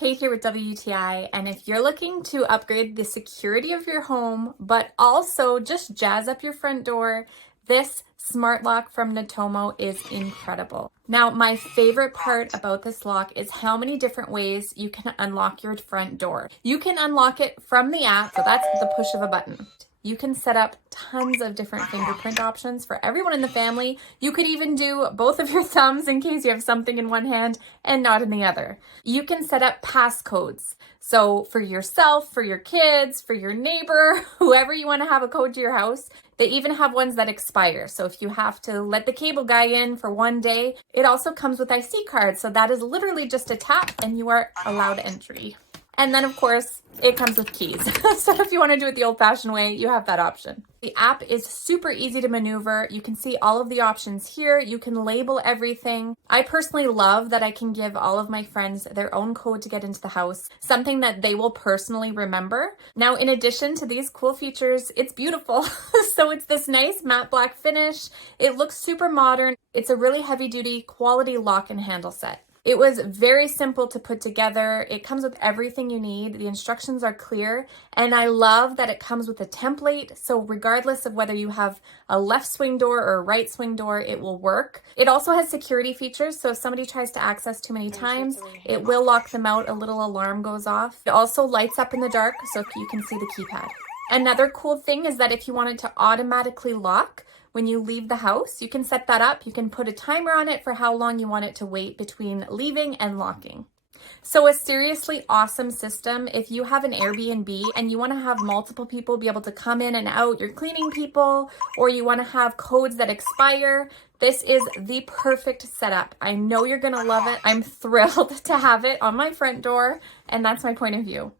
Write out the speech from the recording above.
Kate here with WTI, and if you're looking to upgrade the security of your home, but also just jazz up your front door, this smart lock from Nutomo is incredible. Now, my favorite part about this lock is how many different ways you can unlock your front door. You can unlock it from the app, so that's the push of a button. You can set up tons of different fingerprint options for everyone in the family. You could even do both of your thumbs in case you have something in one hand and not in the other. You can set up passcodes. So for yourself, for your kids, for your neighbor, whoever you want to have a code to your house, they even have ones that expire. So if you have to let the cable guy in for one day, it also comes with IC cards. So that is literally just a tap and you are allowed entry. And then, of course, it comes with keys. So if you want to do it the old-fashioned way, you have that option. The app is super easy to maneuver. You can see all of the options here. You can label everything. I personally love that I can give all of my friends their own code to get into the house, something that they will personally remember. Now, in addition to these cool features, it's beautiful. So it's this nice matte black finish. It looks super modern. It's a really heavy-duty quality lock and handle set. It was very simple to put together. It comes with everything you need. The instructions are clear, and I love that it comes with a template. So regardless of whether you have a left swing door or a right swing door, it will work. It also has security features. So if somebody tries to access too many times, it will lock them out. A little alarm goes off. It also lights up in the dark so you can see the keypad. Another cool thing is that if you wanted to automatically lock when you leave the house, you can set that up. You can put a timer on it for how long you want it to wait between leaving and locking. So a seriously awesome system. If you have an Airbnb and you want to have multiple people be able to come in and out, you're cleaning people, or you want to have codes that expire, this is the perfect setup. I know you're going to love it. I'm thrilled to have it on my front door, and that's my point of view.